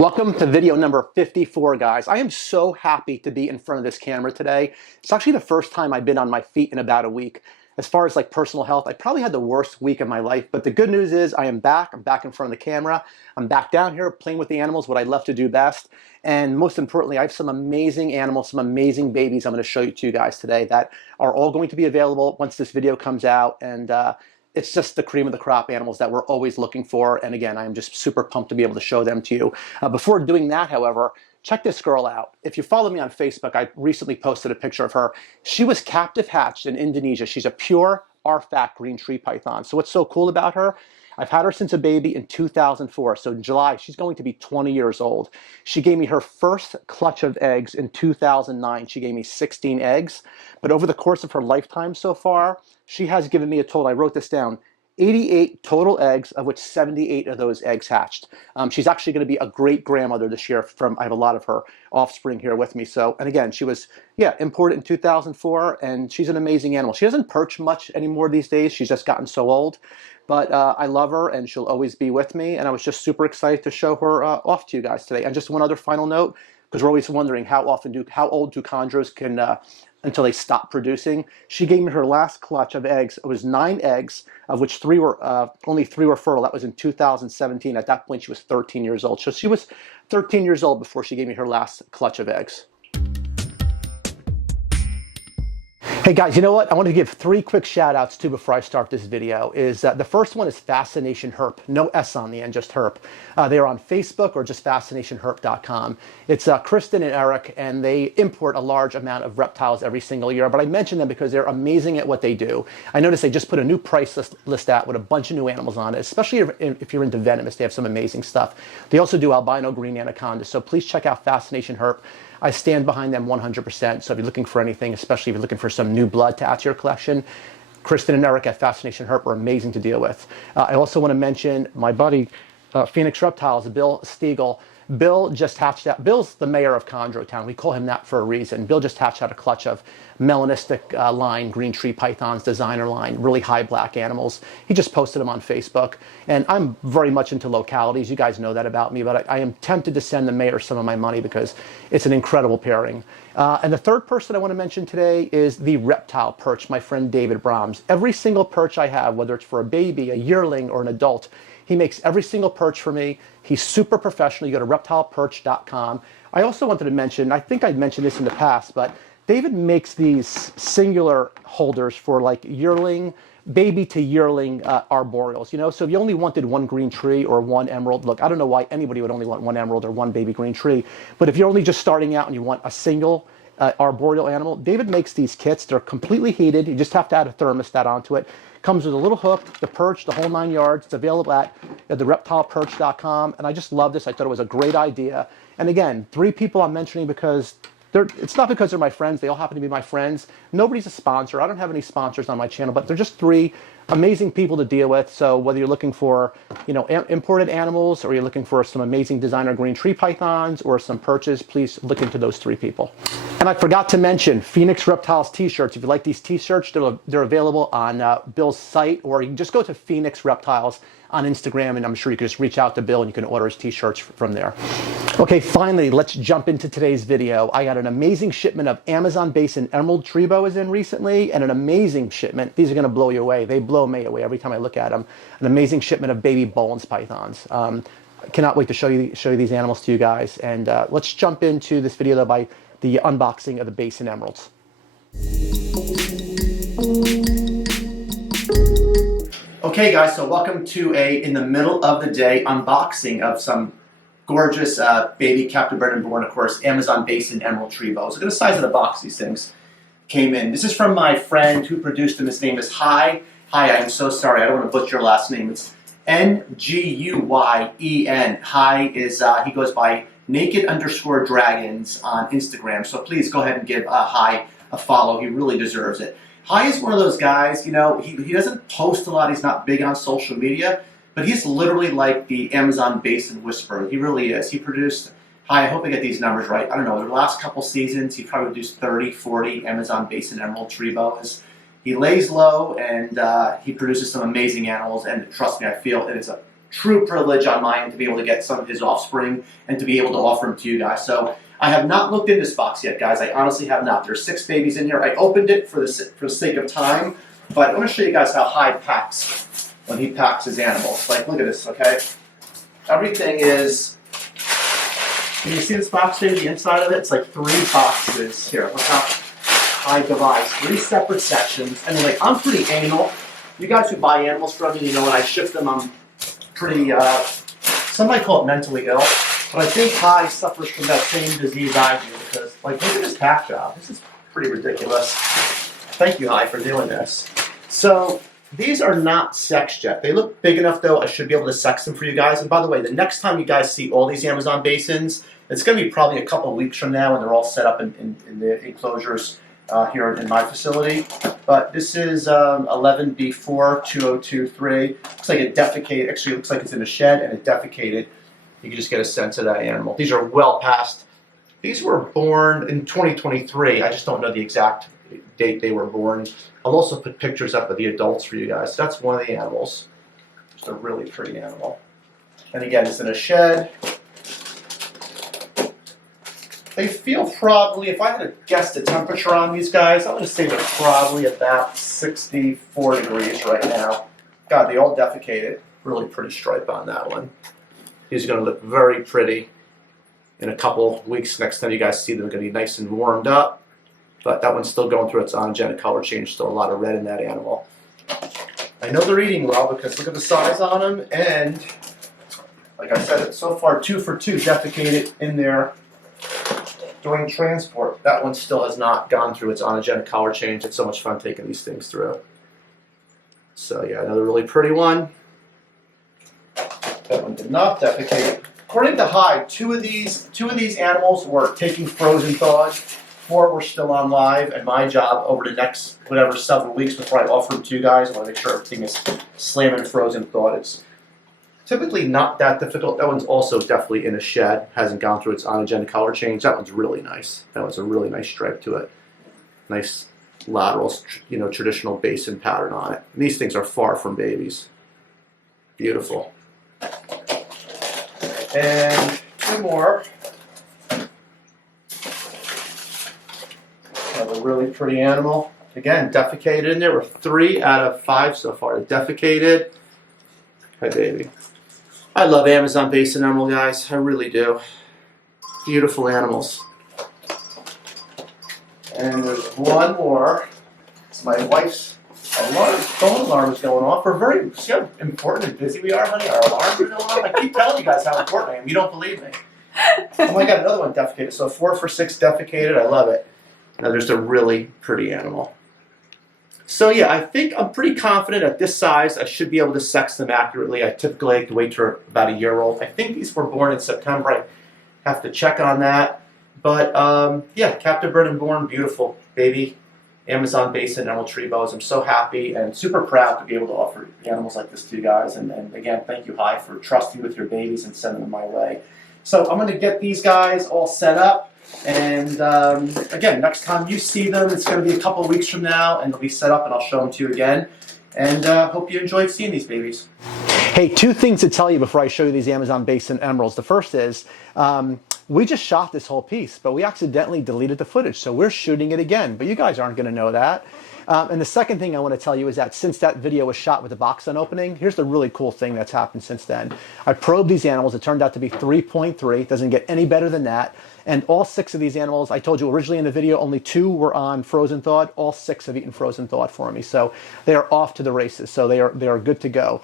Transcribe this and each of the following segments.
Welcome to video number 54, guys. I am so happy to be in front of this camera today. It's actually the first time I've been on my feet in about a week. As far as like personal health, I probably had the worst week of my life, but the good news is I am back. I'm back in front of the camera. I'm back down here playing with the animals, what I love to do best. And most importantly, I have some amazing animals, some amazing babies I'm going to show you to you guys today that are all going to be available once this video comes out. And it's just the cream of the crop animals that we're always looking for. And again, I'm just super pumped to be able to show them to you. Before doing that, however, check this girl out. If you follow me on Facebook, I recently posted a picture of her. She was captive hatched in Indonesia. She's a pure RFAC green tree python. So what's so cool about her? I've had her since a baby in 2004. So in July, she's going to be 20 years old. She gave me her first clutch of eggs in 2009. She gave me 16 eggs. But over the course of her lifetime so far, she has given me a total, I wrote this down, 88 total eggs, of which 78 of those eggs hatched. She's actually going to be a great grandmother this year. I have a lot of her offspring here with me. So, and again, she was, imported in 2004, and she's an amazing animal. She doesn't perch much anymore these days. She's just gotten so old. But I love her, and she'll always be with me. And I was just super excited to show her off to you guys today. And just one other final note, because we're always wondering how old do chondros can until they stop producing. She gave me her last clutch of eggs. It was 9 eggs, of which only 3 were fertile. That was in 2017. At that point, she was 13 years old. So she was 13 years old before she gave me her last clutch of eggs. Hey guys, you know what? I want to give 3 quick shout outs too before I start this video. The first one is Fascination Herp. No S on the end, just Herp. They are on Facebook or just fascinationherp.com. It's Kristen and Eric, and they import a large amount of reptiles every single year. But I mention them because they're amazing at what they do. I noticed they just put a new price list out with a bunch of new animals on it, especially if you're into venomous. They have some amazing stuff. They also do albino green anacondas. So please check out Fascination Herp. I stand behind them 100%. So if you're looking for anything, especially if you're looking for some new blood to add to your collection, Kristen and Eric at Fascination Herp are amazing to deal with. I also want to mention my buddy, Phoenix.Reptiles, Bill Stiegel. Bill just hatched out. Bill's the mayor of Chondro Town. We call him that for a reason. Bill just hatched out a clutch of melanistic line green tree pythons, designer line, really high black animals. He just posted them on Facebook. And I'm very much into localities. You guys know that about me, but I am tempted to send the mayor some of my money because it's an incredible pairing. And the third person I want to mention today is the reptile perch, my friend David Brahms. Every single perch I have, whether it's for a baby, a yearling, or an adult, he makes every single perch for me. He's super professional. You go to reptileperch.com. I also wanted to mention, I think I'd mentioned this in the past, but David makes these singular holders for like yearling, baby to yearling arboreals, So if you only wanted one green tree or one emerald, look, I don't know why anybody would only want one emerald or one baby green tree, but if you're only just starting out and you want a single arboreal animal, David makes these kits. They're completely heated. You just have to add a thermostat onto it. Comes with a little hook, the perch, the whole 9 yards. It's available at the reptileperch.com. And I just love this. I thought it was a great idea. And again, 3 people I'm mentioning because it's not because they're my friends. They all happen to be my friends. Nobody's a sponsor. I don't have any sponsors on my channel, but they're just 3 amazing people to deal with. So whether you're looking for, imported animals, or you're looking for some amazing designer green tree pythons or some perches, please look into those 3 people. And I forgot to mention Phoenix Reptiles t-shirts. If you like these t-shirts, they're available on Bill's site, or you can just go to Phoenix Reptiles on Instagram, and I'm sure you can just reach out to Bill and you can order his t-shirts from there. Okay, finally, let's jump into today's video. I got an amazing shipment of Amazon Basin Emerald tree boas in recently, and an amazing shipment. These are going to blow you away. They blow me away every time I look at them. An amazing shipment of baby Boelens pythons. I cannot wait to show you these animals to you guys. And let's jump into this video though by the unboxing of the Basin Emeralds. Okay guys, so welcome to in the middle of the day unboxing of some gorgeous baby captive bred and born, of course, Amazon Basin Emerald tree boas. Look at the size of the box these things came in. This is from my friend who produced them. His name is Hi. Hi, I'm so sorry. I don't want to butcher your last name. It's Nguyen. Hi is, he goes by naked_dragons on Instagram. So please go ahead and give Hi a follow. He really deserves it. Hi is one of those guys, he doesn't post a lot. He's not big on social media, but he's literally like the Amazon Basin whisperer. He really is. He produced, Hi, I hope I get these numbers right. I don't know, the last couple seasons, he probably produced 30, 40 Amazon Basin Emerald tree boas. He lays low, and he produces some amazing animals, and trust me, I feel it is a true privilege on my end to be able to get some of his offspring and to be able to offer them to you guys. So I have not looked in this box yet, guys. I honestly have not. There's 6 babies in here. I opened it for the sake of time, but I want to show you guys how Hyde packs when he packs his animals. Like, look at this, okay? Everything is, can you see this box here, the inside of it? It's like 3 boxes. Here, look how Hyde divides 3 separate sections. And like, I'm pretty anal. You guys who buy animals from me, you know when I ship them, I'm pretty, some might call it mentally ill, but I think Hyde suffers from that same disease I do because, like, look at this pack job. This is pretty ridiculous. Thank you, Hyde, for doing this. So, these are not sexed yet. They look big enough, though, I should be able to sex them for you guys. And by the way, the next time you guys see all these Amazon Basins, it's going to be probably a couple weeks from now when they're all set up in the enclosures here in my facility. But this is 11B42023. Looks like it defecated. Actually, it looks like it's in a shed and it defecated. You can just get a sense of that animal. These are well past. These were born in 2023. I just don't know the exact date they were born. I'll also put pictures up of the adults for you guys. So that's one of the animals. Just a really pretty animal. And again, it's in a shed. They feel probably, if I had to guess the temperature on these guys, I'm going to say they're probably about 64 degrees right now. God, they all defecated. Really pretty stripe on that one. These are going to look very pretty in a couple of weeks. Next time you guys see them, they're going to be nice and warmed up. But that one's still going through its onogenic color change. Still a lot of red in that animal. I know they're eating well because look at the size on them. And like I said, so far 2 for 2 defecated in there during transport. That one still has not gone through its onogenic color change. It's so much fun taking these things through. So yeah, another really pretty one. That one did not defecate. According to Hyde, two of these animals were taking frozen thawed. 4 were still on live, and my job over the next whatever several weeks before I offer them to you guys, I want to make sure everything is slamming frozen thawed. It's typically not that difficult. That one's also definitely in a shed. Hasn't gone through its onogenic color change. That one's really nice. That one's a really nice stripe to it. Nice lateral, traditional basin pattern on it. And these things are far from babies. Beautiful. And 2 more. Another really pretty animal. Again, defecated in there. We're 3 out of 5 so far. Defecated. Hi, baby. I love Amazon Basin animal, guys. I really do. Beautiful animals. And there's 1 more. It's my wife's phone alarm is going off. We're very, see how important and busy we are, honey? Our alarms are going off. I keep telling you guys how important I am. You don't believe me. Oh my God, another one defecated. So 4 for 6 defecated. I love it. Now there's a really pretty animal. So yeah, I think I'm pretty confident at this size I should be able to sex them accurately. I typically like to wait till about a year old. I think these were born in September. I have to check on that. But yeah, captive bred and born, beautiful baby Amazon Basin animal tree boas. I'm so happy and super proud to be able to offer animals like this to you guys. And again, thank you, Hyde, for trusting with your babies and sending them my way. So I'm going to get these guys all set up. And again, next time you see them, it's going to be a couple of weeks from now, and they'll be set up, and I'll show them to you again. And hope you enjoyed seeing these babies. Hey, 2 things to tell you before I show you these Amazon Basin emeralds. The first is, we just shot this whole piece, but we accidentally deleted the footage, so we're shooting it again. But you guys aren't going to know that. And the second thing I want to tell you is that since that video was shot with the box unopening, here's the really cool thing that's happened since then. I probed these animals. It turned out to be 3.3. Doesn't get any better than that. And all 6 of these animals, I told you originally in the video, only 2 were on frozen thawed. All 6 have eaten frozen thawed for me. So they are off to the races. So they are good to go.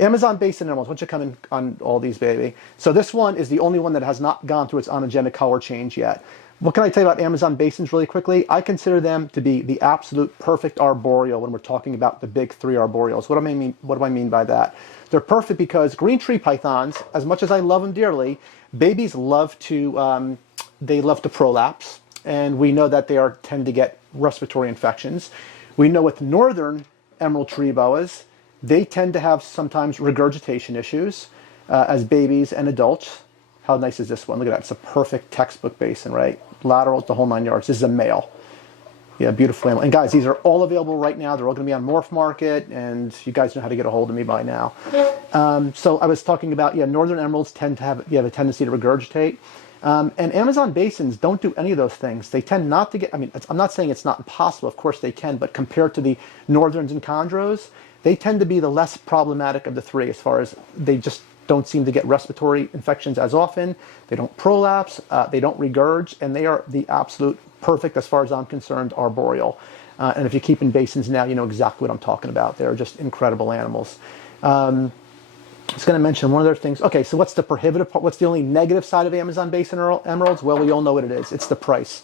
Amazon Basin animals, once you come in on all these, baby. So this one is the only one that has not gone through its onogenic color change yet. What can I tell you about Amazon Basins really quickly? I consider them to be the absolute perfect arboreal when we're talking about the big 3 arboreals. What do I mean by that? They're perfect because green tree pythons, as much as I love them dearly, babies love to prolapse, and we know that they tend to get respiratory infections. We know with northern emerald tree boas, they tend to have sometimes regurgitation issues as babies and adults. How nice is this one? Look at that. It's a perfect textbook basin, right? Lateral, the whole 9 yards. This is a male. Yeah, beautiful animal. And guys, these are all available right now. They're all going to be on Morph Market, and you guys know how to get a hold of me by now. So I was talking about, yeah, northern emeralds tend to have a tendency to regurgitate. And Amazon basins don't do any of those things. They tend not to get, I mean, I'm not saying it's not impossible. Of course they can, but compared to the northerns and chondros, they tend to be the less problematic of the three as far as they just don't seem to get respiratory infections as often. They don't prolapse, they don't regurge, and they are the absolute perfect, as far as I'm concerned, arboreal. And if you keep in basins now, you know exactly what I'm talking about. They're just incredible animals. I was going to mention one other thing. Okay, so what's the prohibitive part? What's the only negative side of Amazon Basin emeralds? Well, we all know what it is. It's the price.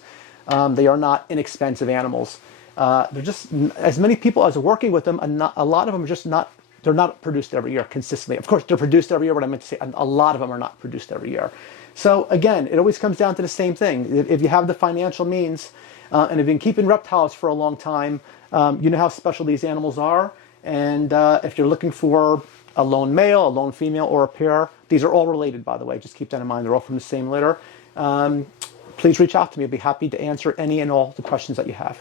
They are not inexpensive animals. They're just, as many people as are working with them, a lot of them are just not, they're not produced every year consistently. Of course, they're produced every year, but I meant to say a lot of them are not produced every year. So again, it always comes down to the same thing. If you have the financial means, and if you've been keeping reptiles for a long time, you know how special these animals are. And if you're looking for a lone male, a lone female, or a pair, these are all related, by the way. Just keep that in mind. They're all from the same litter. Please reach out to me. I'd be happy to answer any and all the questions that you have.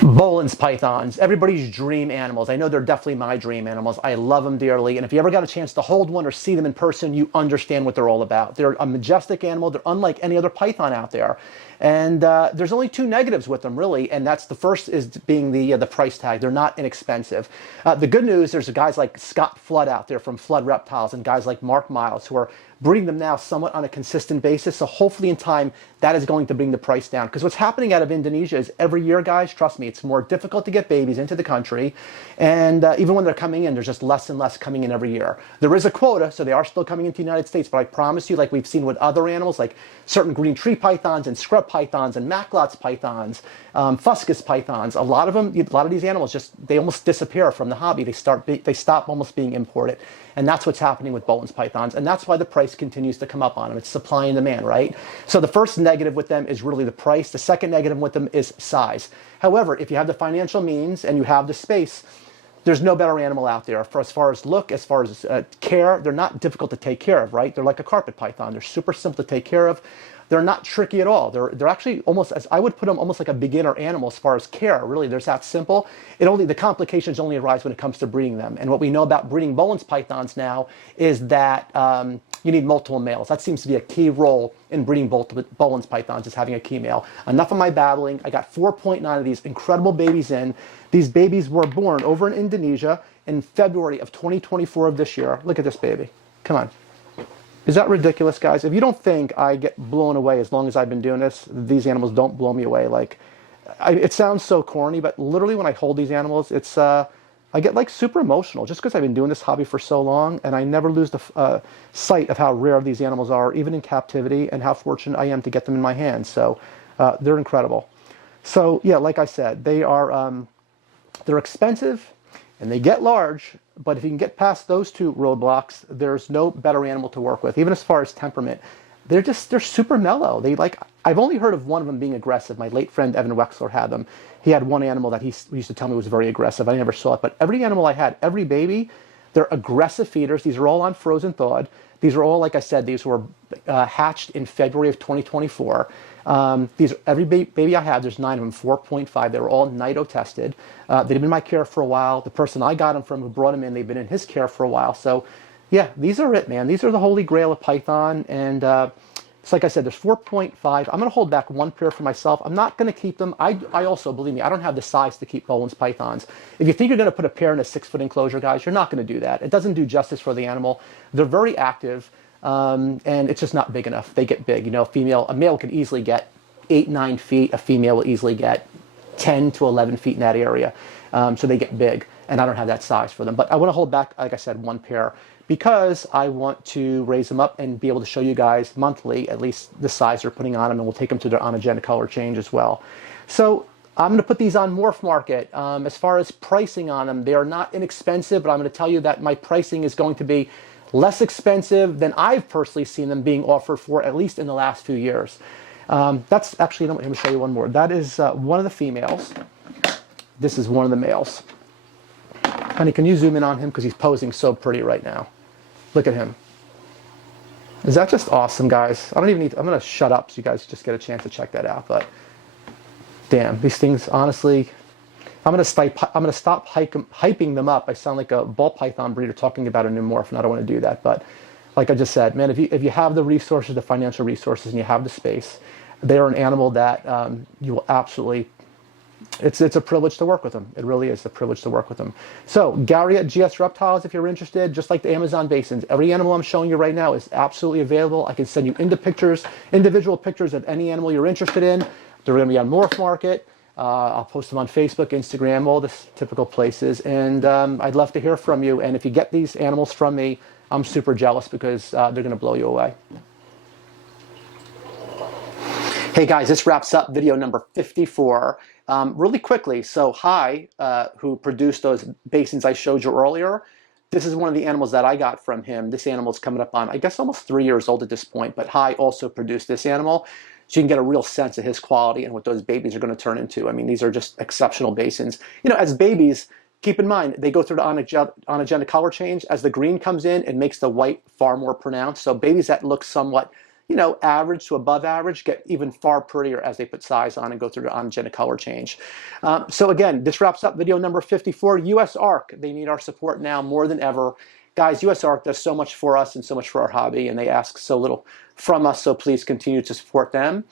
Boelens pythons, everybody's dream animals. I know they're definitely my dream animals. I love them dearly. And if you ever got a chance to hold one or see them in person, you understand what they're all about. They're a majestic animal. They're unlike any other python out there. And there's only two negatives with them, really. And that's the first is being the price tag. They're not inexpensive. The good news, there's guys like Scott Flood out there from Reptiles and guys like Mark Miles who are breeding them now somewhat on a consistent basis. So hopefully in time, that is going to bring the price down. Because what's happening out of Indonesia is every year, guys, trust me, it's more difficult to get babies into the country. And even when they're coming in, there's just less and less coming in every year. There is a quota, so they are still coming into the United States. But I promise you, like we've seen with other animals, like certain green tree pythons and scrub pythons and Macklot's pythons, Fuscus pythons, a lot of these animals just, they almost disappear from the hobby. They stop almost being imported. And that's what's happening with Boelens pythons. And that's why the price continues to come up on them. It's supply and demand, right? So the first negative with them is really the price. The second negative with them is size. However, if you have the financial means and you have the space, there's no better animal out there. For as far as look, as far as care, they're not difficult to take care of, right? They're like a carpet python. They're super simple to take care of. They're not tricky at all. They're actually almost, as I would put them, almost like a beginner animal as far as care. Really, they're that simple. The complications only arise when it comes to breeding them. And what we know about breeding Boelens pythons now is that you need multiple males. That seems to be a key role in breeding Boelens pythons, is having a key male. Enough of my babbling. I got 4.9 of these incredible babies in. These babies were born over in Indonesia in February of 2024 of this year. Look at this baby. Come on. Is that ridiculous, guys? If you don't think I get blown away as long as I've been doing this, these animals don't blow me away. Like, it sounds so corny, but literally when I hold these animals, it's I get like super emotional just because I've been doing this hobby for so long, and I never lose the sight of how rare these animals are, even in captivity, and how fortunate I am to get them in my hands. So they're incredible. So yeah, like I said, they're expensive and they get large. But if you can get past those two roadblocks, there's no better animal to work with. Even as far as temperament, they're super mellow. I've only heard of one of them being aggressive. My late friend Evan Wexler had them. He had one animal that he used to tell me was very aggressive. I never saw it, but every animal I had, every baby, they're aggressive feeders. These are all on frozen thawed. These are all, like I said, these were hatched in February of 2024. Every baby I had, there's 9 of them, 4.5. They were all NITO tested. They've been in my care for a while. The person I got them from who brought them in, they've been in his care for a while. So yeah, these are it, man. These are the holy grail of python. And it's like I said, there's 4.5. I'm going to hold back one pair for myself. I'm not going to keep them. I also, believe me, I don't have the size to keep Boelens pythons. If you think you're going to put a pair in a 6-foot enclosure, guys, you're not going to do that. It doesn't do justice for the animal. They're very active. And it's just not big enough. They get big. You know, a male can easily get 8-9 feet. A female will easily get 10 to 11 feet in that area. So they get big, and I don't have that size for them. But I want to hold back, like I said, one pair because I want to raise them up and be able to show you guys monthly at least the size they're putting on them, and we'll take them to their onogenic color change as well. So I'm going to put these on Morph Market. As far as pricing on them, they are not inexpensive, but I'm going to tell you that my pricing is going to be less expensive than I've personally seen them being offered for, at least in the last few years. That's actually, let me show you one more. That is one of the females. This is one of the males. Honey, can you zoom in on him? Because he's posing so pretty right now. Look at him. Is that just awesome, guys? I don't even need to, I'm going to shut up so you guys just get a chance to check that out. But damn, these things, honestly, I'm gonna stop hyping them up. I sound like a ball python breeder talking about a new morph, and I don't want to do that. But like I just said, man, if you have the resources, the financial resources, and you have the space, they are an animal that you will absolutely. It's a privilege to work with them. It really is a privilege to work with them. So Gary at GS Reptiles, if you're interested, just like the Amazon basins, every animal I'm showing you right now is absolutely available. I can send you individual pictures of any animal you're interested in. They're going to be on Morph Market. I'll post them on Facebook, Instagram, all the typical places. And I'd love to hear from you. And if you get these animals from me, I'm super jealous because they're going to blow you away. Hey guys, this wraps up video number 54. Really quickly, so Hi, who produced those basins I showed you earlier, this is one of the animals that I got from him. This animal is coming up on, I guess, almost 3 years old at this point, but Hi also produced this animal. So you can get a real sense of his quality and what those babies are going to turn into. I mean, these are just exceptional basins. You know, as babies, keep in mind, they go through the onogenic color change. As the green comes in, it makes the white far more pronounced. So babies that look somewhat, you know, average to above average get even far prettier as they put size on and go through the onogenic color change. So again, this wraps up video number 54. US ARC, they need our support now more than ever. Guys, US ARC does so much for us and so much for our hobby, and they ask so little from us, so please continue to support them.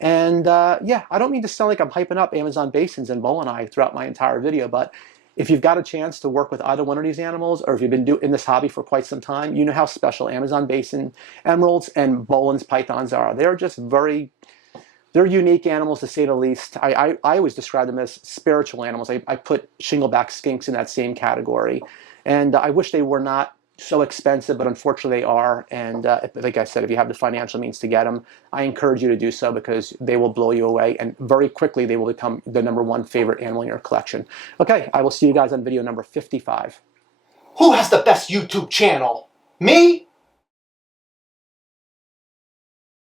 And yeah, I don't mean to sound like I'm hyping up Amazon basins and Boelens throughout my entire video, but if you've got a chance to work with either one of these animals, or if you've been in this hobby for quite some time, you know how special Amazon basin emeralds and Boelens pythons are. They're just they're unique animals to say the least. I always describe them as spiritual animals. I put shingleback skinks in that same category. And I wish they were not so expensive, but unfortunately they are. And like I said, if you have the financial means to get them, I encourage you to do so because they will blow you away. And very quickly, they will become the #1 favorite animal in your collection. Okay, I will see you guys on video number 55. Who has the best YouTube channel? Me